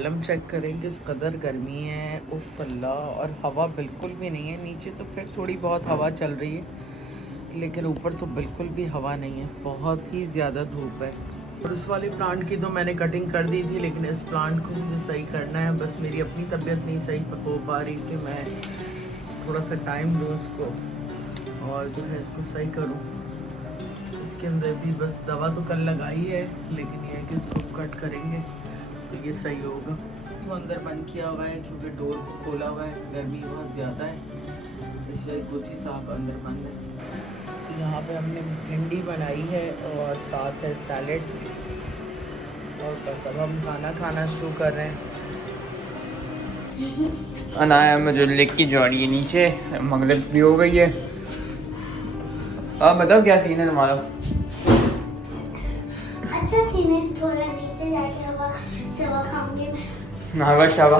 आलम check करें किस कदर गर्मी है। उफ अल्लाह, और हवा बिल्कुल भी नहीं है। नीचे तो फिर थोड़ी बहुत हवा चल रही है, लेकिन ऊपर तो बिल्कुल भी हवा नहीं है, बहुत ही ज़्यादा धूप है। और उस वाले प्लांट की तो मैंने कटिंग कर दी थी, लेकिन इस प्लांट को मुझे सही करना है। बस मेरी अपनी तबीयत नहीं सही हो पा रही कि मैं थोड़ा सा टाइम दूँ उसको और जो है इसको सही करूँ। इसके अंदर भी बस दवा तो कल लगाई है, लेकिन ये है कि इसको कट करेंगे तो ये सही होगा। वो अंदर बंद किया हुआ है क्योंकि डोर को खोला हुआ है, गर्मी बहुत ज़्यादा है, इस वजह गुची साहब अंदर बंद है। तो यहाँ पे हमने भिंडी बनाई है और साथ है सैलेड, और बस अब हम खाना शुरू कर रहे हैं। अनाया मुझे लिख की जा रही है नीचे, मगरिब भी हो गई है। अब बताओ क्या सीन है तुम्हारा? अच्छा सीन है, थोड़ा नीचे जाके हवा शवा खाऊंगी मैं। हवा शवा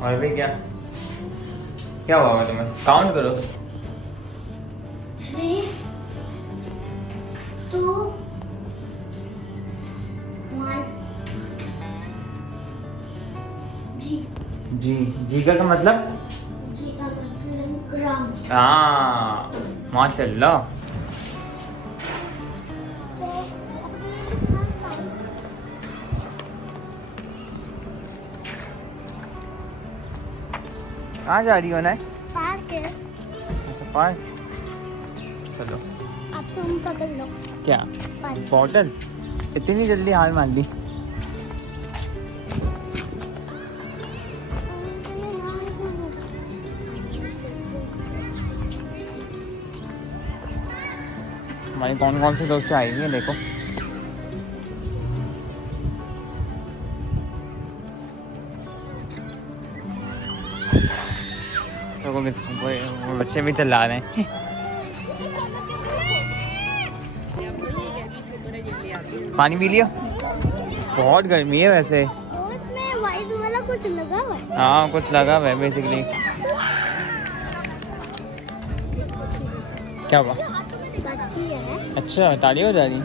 और भी क्या हुआ तुम्हें? काउंट करो। 3, 2, 1। जी का मतलब? जी का मतलब ग्राउंड। हाँ माशाल्लाह। कहाँ जा रही हो ना? पार्क है। अच्छा पार्क, चलो। अब तुम पकड़ लो। क्या बॉटल? इतनी जल्दी हार मान ली? हमारी कौन कौन से दोस्त आई हुई हैं देखो। तो वो बच्चे भी चिल्ला रहे हैं। पानी पी लिया? बहुत गर्मी है वैसे। उसमें वाइट वाला कुछ लगा हुआ है। हाँ कुछ लगा हुआ है बेसिकली। क्या हुआ? बच्ची है। अच्छा ताली हो जा रही?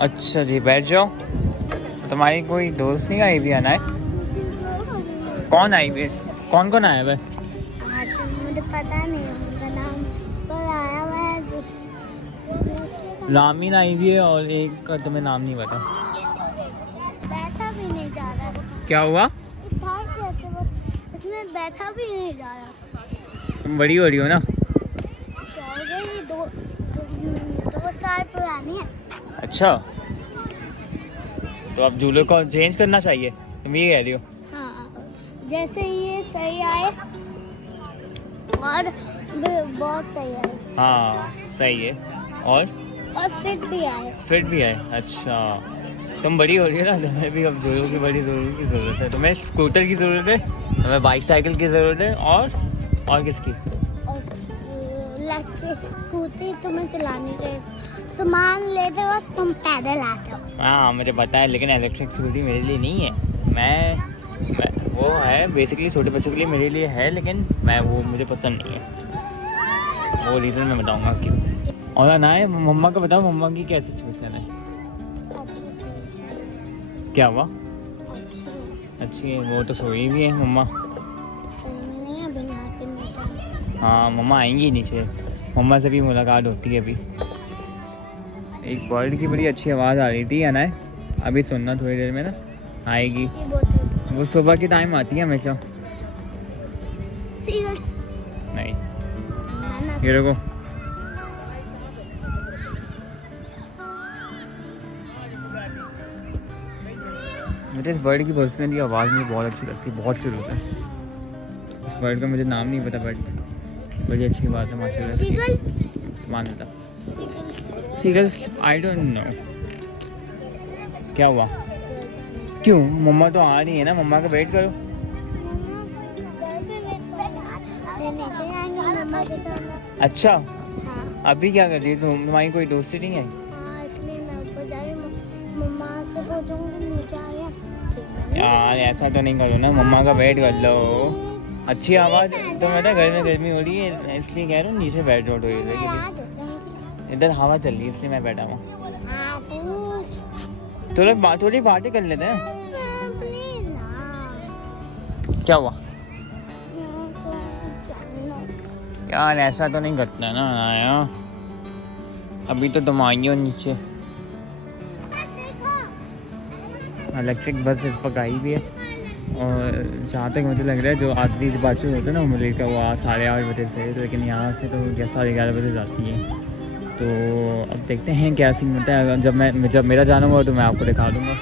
अच्छा जी बैठ जाओ। तुम्हारी कोई दोस्त नहीं आई भी? आना है? कौन आई भी? कौन आया हुआ है? मुझे पता नहीं उनका नाम, पर आया हुआ है। रामीन आई भी है और एक का तुम्हें नाम नहीं पता। बैठा भी नहीं जा रहा। क्या हुआ? इसमें बैठा भी नहीं जा रहा। तुम बड़ी हो रही हो ना? दो साल पुरानी है। अच्छा तो अब झूले को चेंज करना चाहिए, तुम ये कह रही हो? हाँ, जैसे ये सही आए और बहुत सही आए। हाँ सही है। और फिट भी आए। अच्छा तुम बड़ी हो रही है ना, तुम्हें भी अब झूलों की बड़ी ज़रूरत है। तुम्हें स्कूटर की ज़रूरत है, तुम्हें बाइक साइकिल की ज़रूरत है, और किसकी? स्कूटी तुम्हें चलाने के सामान लेते वक्त तुम पैदल आते हो। हाँ मुझे पता है, लेकिन इलेक्ट्रिक स्कूटी मेरे लिए नहीं है। मैं वो है बेसिकली छोटे बच्चों के लिए, मेरे लिए है, लेकिन वो मुझे पसंद नहीं है। वो रीज़न मैं बताऊंगा क्यों। और ना है मम्मा को बताओ, मम्मा की क्या सिचुएशन है? क्या हुआ? अच्छी है, वो तो सोई भी है मम्मा। हाँ मम्मा आएंगी नीचे, मम्मा से भी मुलाकात होती है अभी। एक बर्ड की बड़ी अच्छी आवाज़ आ रही थी, है ना? अभी सुनना थोड़ी देर में ना आएगी। वो सुबह के टाइम आती है हमेशा। नहीं ये देखो, मुझे इस बर्ड की पर्सनली आवाज़ मुझे बहुत अच्छी लगती है, बहुत शुरू से। इस बर्ड का मुझे नाम नहीं पता, बट बड़ी अच्छी बात है माशाल्लाह। मानता सीगल्स, आई डोंट नो क्या हुआ। क्यों? मम्मा तो आ रही है ना, मम्मा का वेट करो। अच्छा अभी क्या कर रही है तुम? तुम्हारी कोई दोस्ती नहीं है? यार ऐसा तो नहीं करो ना, मम्मा का वेट कर लो। अच्छी आवाज़ तो मतलब घर में गर्मी हो रही है इसलिए कह रहा हूँ, नीचे बैठ जाओ थोड़ी देर के लिए। इधर हवा चल रही है इसलिए मैं बैठा हूँ। तो लोग थोड़ी बातें कर लेते हैं। क्या हुआ यार? ऐसा तो नहीं करता है ना अनाया। अभी तो तुम आई हो नीचे। इलेक्ट्रिक बस इस वक्त आई भी है और जहाँ तक मुझे लग रहा है जो आखिरी डिपार्चर होता है ना उम्र का, वो 8:30 बजे से, लेकिन यहाँ से तो 11:30 बजे जाती है। तो अब देखते हैं क्या सीन होता है। जब मेरा जाना हुआ तो मैं आपको दिखा दूँगा।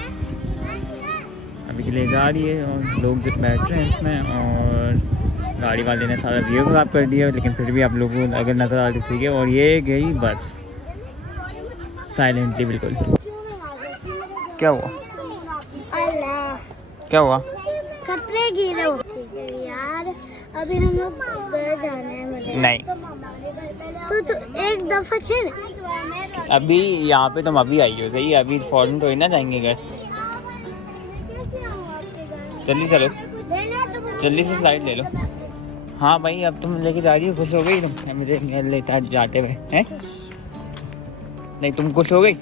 अभी के लिए जा रही है और लोग जब बैठ रहे हैं इसमें, और गाड़ी वाले ने सारा व्यू ख़राब कर दिया, लेकिन फिर भी आप लोगों को अगर नज़र आ रही ठीक है। और ये गई बस साइलेंटली बिल्कुल। क्या हुआ? क्या हुआ? कपड़े गिरे यार। अभी हम लोग घर जाना है मुझे। नहीं तो एक दफा खेल। अभी यहाँ पे तुम अभी आई हो, सही है? अभी फौरन तो ही ना जाएंगे घर। जल्दी चलो, जल्दी से स्लाइड ले लो। हाँ भाई, अब तुम लेके जा रही हो, खुश हो गई तुम मुझे लेता जाते हुए हैं? नहीं, तुम खुश हो गई?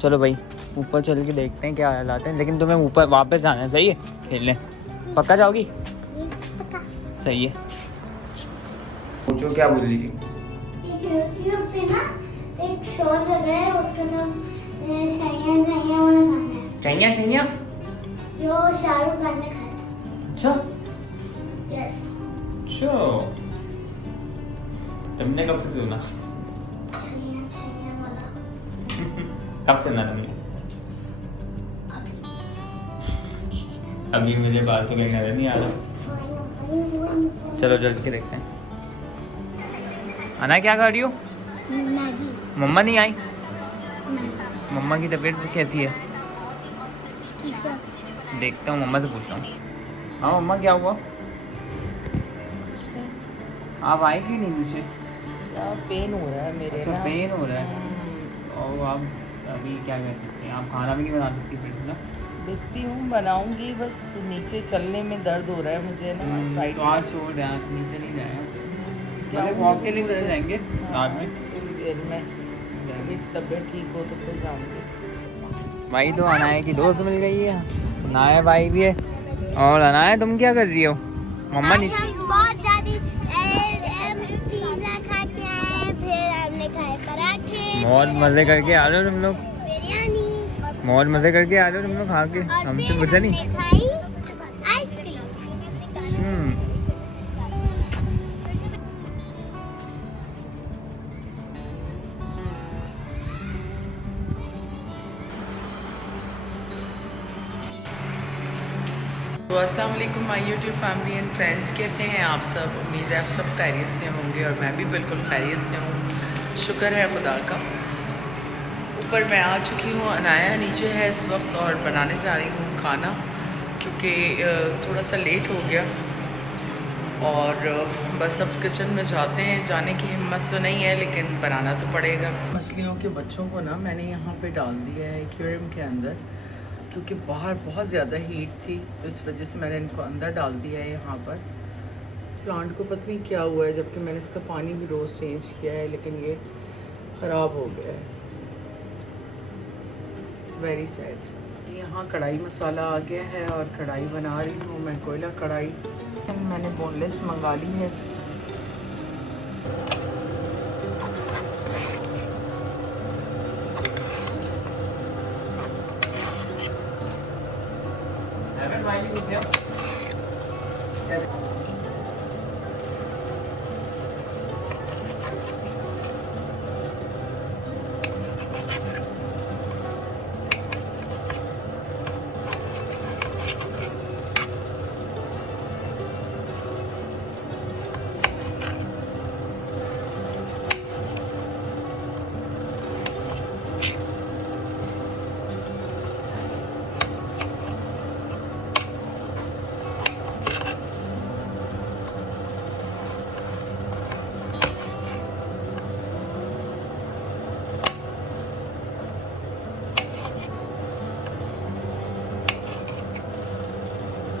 चलो भाई ऊपर चल के देखते हैं क्या हालात हैं, लेकिन तुम्हें ऊपर वापस जाना है, सही है? खेलने पक्का जाओगी? सही है। पूछो क्या बोल रही थी? यूट्यूब पे ना एक शो लगा है, उसका नाम सैया सैया वाला गाना है। चैया चैया जो शाहरुख खान ने खाया था। अच्छा यस। अच्छा, तुमने कब से सुना? सैया सैया वाला कब सुना तुमने? अभी मुझे बात तो कहीं नजर नहीं आ रहा। चलो जल्द के देखते हैं। अना क्या कर रही हो? मैगी। मम्मा नहीं आई? मम्मा की तबीयत कैसी है? देखता हूँ, मम्मा से पूछता हूँ। हाँ मम्मा क्या हुआ? आप आए क्यों नहीं नीचे? यार पेन हो रहा है मेरे अच्छा ना। पेन हो रहा है। और आप अभी क्या कर सकते हैं? आप खाना भी नहीं बना सकती फिर ना? देखती हूँ, बनाऊंगी, बस नीचे चलने में दर्द हो रहा है मुझे ना साइड तो आज छोड़ दें, आज नीचे नहीं जाए, चले वॉक के लिए चले जाएंगे रात में थोड़ी देर में। मेरी तबीयत ठीक हो तो फिर जाऊंगी। भाई तो अनाया की दोस्त मिल गई है, अनाया भाई भी है। और अनाया तुम क्या कर रही हो? मम्मा आज नीचे हम बहुत ज्यादा पिज्जा खा के आए, फिर हमने खाए पराठे, बहुत मजे करके आ रहे हो तुम लोग, बिरयानी, बहुत मजे करके आ रहे हो तुम लोग खा के। और हम फिर तो बचा नहीं। हमने खाई आइसक्रीम। तो अस्सलाम वालेकुम my YouTube family and friends, कैसे हैं आप सब? उम्मीद है आप सब खैरियत से होंगे और मैं भी बिल्कुल खैरियत से हूँ, शुक्र है खुदा का। ऊपर मैं आ चुकी हूँ, अनाया नीचे है इस वक्त और बनाने जा रही हूँ खाना, क्योंकि थोड़ा सा लेट हो गया। और बस अब किचन में जाते हैं। जाने की हिम्मत तो नहीं है लेकिन बनाना तो पड़ेगा। मछलियों के बच्चों को ना मैंने यहाँ पे डाल दिया है एक्वेरियम के अंदर, क्योंकि बाहर बहुत ज़्यादा हीट थी, तो इस वजह से मैंने इनको अंदर डाल दिया है यहाँ पर। प्लांट को पता नहीं क्या हुआ है, जबकि मैंने इसका पानी भी रोज़ चेंज किया है, लेकिन ये ख़राब हो गया है। Very sad. यहाँ कढ़ाई मसाला आ गया है और कढ़ाई बना रही हूँ मैं, कोयला कढ़ाई। मैंने बोनलेस मंगा ली है।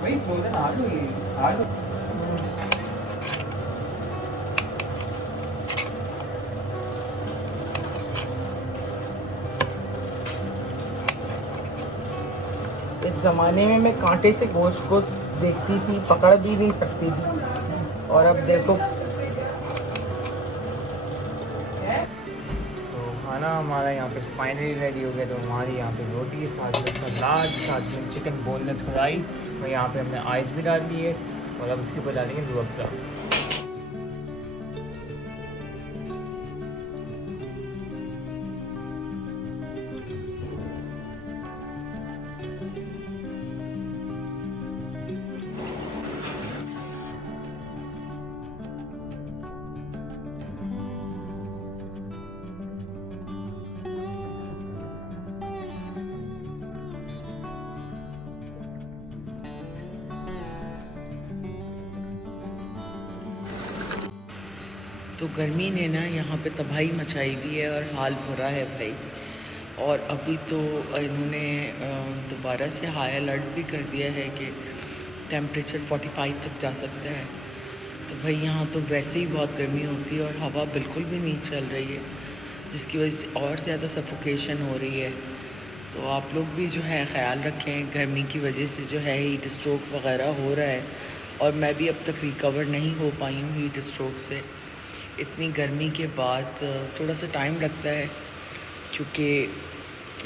भाई फ्रोजन आलू ही आलू। ज़माने में मैं कांटे से गोश्त को देखती थी, पकड़ भी नहीं सकती थी, और अब देखो। तो खाना हमारा यहाँ पे फाइनली रेडी हो गया। तो हमारी यहाँ पे रोटी, साथ में सलाद, साथ में चिकन बोनलेस फ्राई, और यहाँ पे हमने आइस भी डाल दी है, और अब इसके ऊपर डालेंगे रूह अफ़ज़ा। तो गर्मी ने ना यहाँ पे तबाही मचाई भी है और हाल बुरा है भाई। और अभी तो इन्होंने दोबारा से हाई अलर्ट भी कर दिया है कि टेम्परेचर 45 तक जा सकता है। तो भाई यहाँ तो वैसे ही बहुत गर्मी होती है और हवा बिल्कुल भी नहीं चल रही है, जिसकी वजह से और ज़्यादा सफोकेशन हो रही है। तो आप लोग भी जो है ख़्याल रखें, गर्मी की वजह से जो है हीट स्ट्रोक वगैरह हो रहा है, और मैं भी अब तक रिकवर नहीं हो पाई हूँ हीट स्ट्रोक से। इतनी गर्मी के बाद थोड़ा सा टाइम लगता है, क्योंकि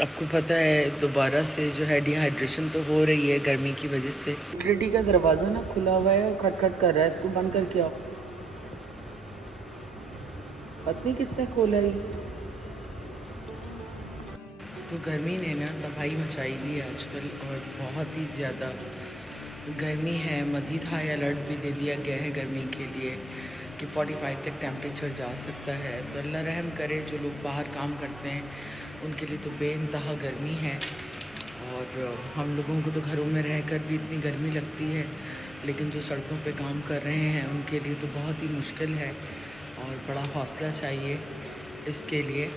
आपको पता है दोबारा से जो है डिहाइड्रेशन तो हो रही है गर्मी की वजह से। सिक्योरिटी का दरवाज़ा ना खुला हुआ है और खटखट कर रहा है, इसको बंद करके आओ। पता नहीं किसने खोला है। तो गर्मी ने ना तबाही मचाई हुई है आजकल, और बहुत ही ज़्यादा गर्मी है। मज़ीद हाई अलर्ट भी दे दिया गया है गर्मी के लिए कि 45 तक टेम्परेचर जा सकता है। तो अल्लाह रहम करे, जो लोग बाहर काम करते हैं उनके लिए तो बेइंतहा गर्मी है, और हम लोगों को तो घरों में रहकर भी इतनी गर्मी लगती है, लेकिन जो सड़कों पे काम कर रहे हैं उनके लिए तो बहुत ही मुश्किल है, और बड़ा हौसला चाहिए इसके लिए।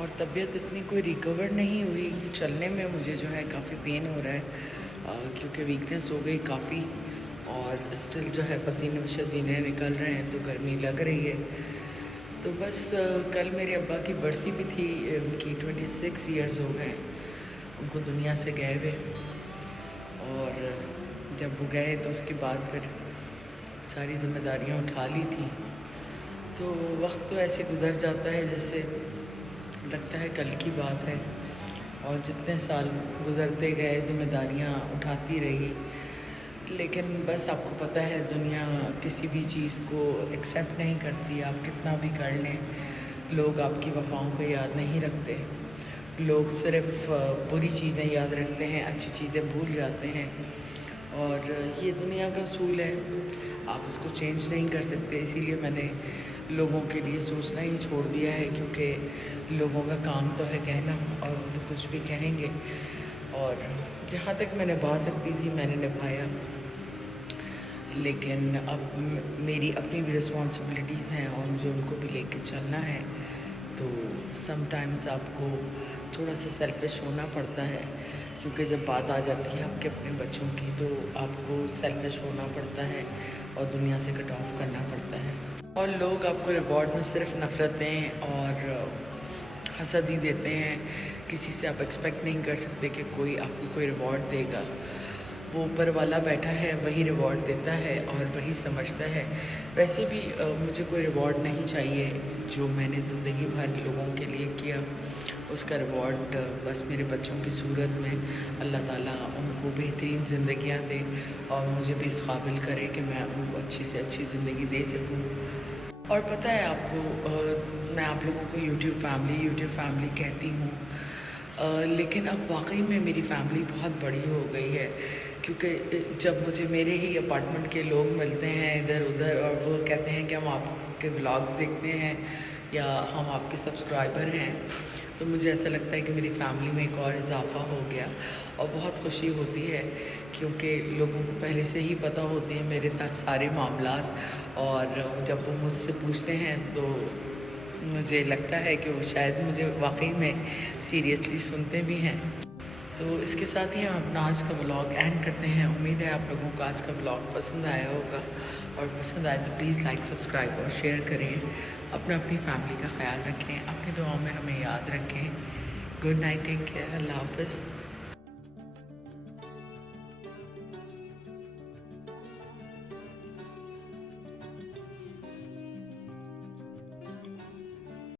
और तबीयत इतनी कोई रिकवर नहीं हुई कि चलने में मुझे जो है काफ़ी पेन हो रहा है, क्योंकि वीकनेस हो गई काफ़ी, और स्टिल जो है पसीने शसीने निकल रहे हैं, तो गर्मी लग रही है। तो बस कल मेरे अब्बा की बरसी भी थी, उनकी 26 ईयर्स हो गए उनको दुनिया से गए हुए, और जब वो गए तो उसके बाद फिर सारी जिम्मेदारियां उठा ली थी। तो वक्त तो ऐसे गुज़र जाता है जैसे लगता है कल की बात है, और जितने साल गुज़रते गए जिम्मेदारियां उठाती रही, लेकिन बस आपको पता है दुनिया किसी भी चीज़ को एक्सेप्ट नहीं करती। आप कितना भी कर लें, लोग आपकी वफ़ाओं को याद नहीं रखते। लोग सिर्फ बुरी चीज़ें याद रखते हैं, अच्छी चीज़ें भूल जाते हैं, और ये दुनिया का उसूल है, आप उसको चेंज नहीं कर सकते। इसीलिए मैंने लोगों के लिए सोचना ही छोड़ दिया है, क्योंकि लोगों का काम तो है कहना, और वो तो कुछ भी कहेंगे। और जहाँ तक मैं निभा सकती थी मैंने निभाया, लेकिन अब मेरी अपनी भी रिस्पॉन्सिबिलिटीज़ हैं और मुझे उनको भी लेके चलना है। तो समटाइम्स आपको थोड़ा सा सेल्फिश होना पड़ता है, क्योंकि जब बात आ जाती है आपके अपने बच्चों की, तो आपको सेल्फिश होना पड़ता है और दुनिया से कट ऑफ करना पड़ता है। और लोग आपको रिवॉर्ड में सिर्फ नफ़रतें और हसद ही देते हैं। किसी से आप एक्सपेक्ट नहीं कर सकते कि कोई आपको कोई रिवॉर्ड देगा। वो ऊपर वाला बैठा है, वही रिवॉर्ड देता है और वही समझता है। वैसे भी मुझे कोई रिवॉर्ड नहीं चाहिए। जो मैंने ज़िंदगी भर लोगों के लिए किया, उसका रिवॉर्ड बस मेरे बच्चों की सूरत में अल्लाह ताला उनको बेहतरीन ज़िंदगियाँ दे, और मुझे भी इस काबिल करे कि मैं उनको अच्छी से अच्छी ज़िंदगी दे सकूँ। और पता है आपको, मैं आप लोगों को यूट्यूब फैमिली कहती हूँ, लेकिन अब वाकई में मेरी फैमिली बहुत बड़ी हो गई है, क्योंकि जब मुझे मेरे ही अपार्टमेंट के लोग मिलते हैं इधर उधर, और वो कहते हैं कि हम आपके व्लॉग्स देखते हैं या हम आपके सब्सक्राइबर हैं, तो मुझे ऐसा लगता है कि मेरी फैमिली में एक और इजाफ़ा हो गया, और बहुत खुशी होती है, क्योंकि लोगों को पहले से ही पता होती है मेरे सारे मामलात, और जब वो मुझसे पूछते हैं तो मुझे लगता है कि वो शायद मुझे वाकई में सीरियसली सुनते भी हैं। तो इसके साथ ही हम अपना आज का व्लॉग एंड करते हैं। उम्मीद है आप लोगों को आज का व्लॉग पसंद आया होगा, और पसंद आए तो प्लीज़ लाइक, सब्सक्राइब और शेयर करें। अपनी फैमिली का ख्याल रखें, अपनी दुआओं में हमें याद रखें। गुड नाइट, टेक केयर, अल्लाह हाफ़िज़।